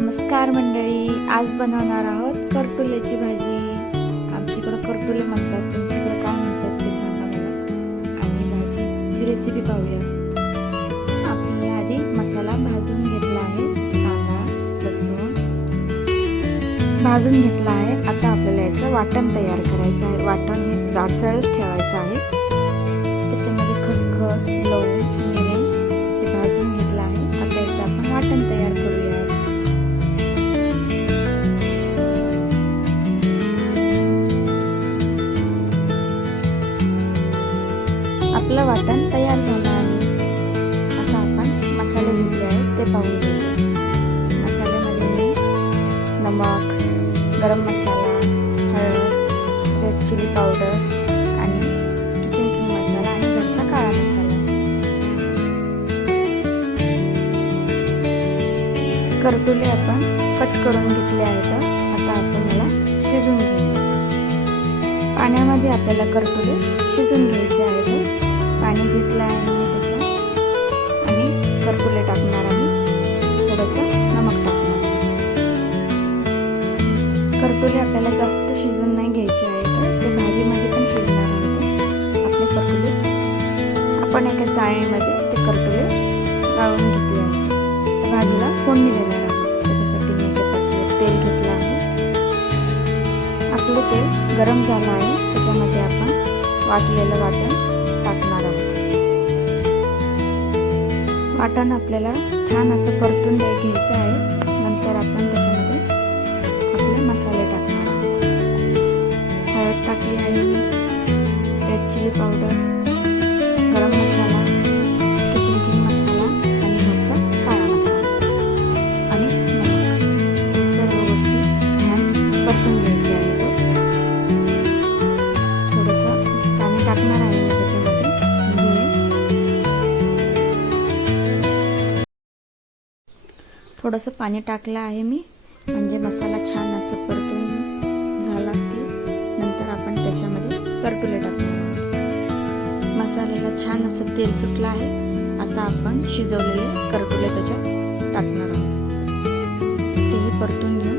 नमस्कार मंडळी, आज बनवणार आहोत करटुल्याची भाजी। आमच्याकडे करटुले म्हणतात, तुमच्याकडे काय म्हणतात ते सांगा मला। आणि भाजीची रेसिपी पाहूया। आपल्याला आधी मसाला भाजून घेतला आहे, कांदा लसूण भाजून घेतला आहे। आता आपल्याला याचं वाटण तयार करायचं आहे। वाटण हे जाडसरच ठेवायचं आहे। त्याच्यामध्ये खसखस लवंग मिरे हे भाजून घेतलं आहे। आता याचं आपण वाटण तयार करूया। आपलं वाटण तयार झालं आहे। आता आपण मसाले घेतले आहेत ते पाहून घेऊया। मसाल्यामध्ये मी नमक, गरम मसाला, हळद, रेड चिली पावडर आणि किचन किंग मसाला आणि घरचा काळा मसाला। करटुले आपण कट करून घेतले आहेत। आता आपण याला शिजवून घेऊया। पाण्यामध्ये आपल्याला करटुले शिजवून घ्यायचे आहेत। पाणी घेतलं आहे मी त्याच्यात आणि करटुले टाकणार आहे। थोडंसं नमक टाकणार आहे। करटुले आपल्याला जास्त शिजवून नाही घ्यायचे आहेत, ते भाजीमध्ये पण शिजणार आहेत आपले करटुले। आपण एका चाळणीमध्ये ते करटुले गाळून घेतले आहेत। त्या भाजीला फोडणी देणार आहोत। त्याच्यासाठी मी एका पातेल्यात तेल घेतलं आहे। आपलं तेल गरम झालं आहे। त्याच्यामध्ये आपण वाटलेलं वाटण टाकणार आहोत। वाटण आपल्याला छान असं परतून घ्यायचं आहे। नंतर आपण त्याच्यामध्ये आपले मसाले टाकणार आहोत। हळद टाकली आहे, रेड चिली पावडर, गरम मसाला, किचन किंग मसाला आणि घरचा काळा मसाला आणि नमक। सर्व गोष्टी छान परतून घ्यायच्या आहेत। थोडंसं पाणी टाकणार आहे मी त्याच्यामध्ये। थोडंसं पाणी टाकलं आहे मी, म्हणजे मसाला छान असं परतून झाला की नंतर आपण त्याच्यामध्ये करटुले टाकणार आहोत। मसाल्याला छान असं तेल सुटलं आहे। आता आपण शिजवलेले करटुले त्याच्यात टाकणार आहोत। तेही परतून घेऊन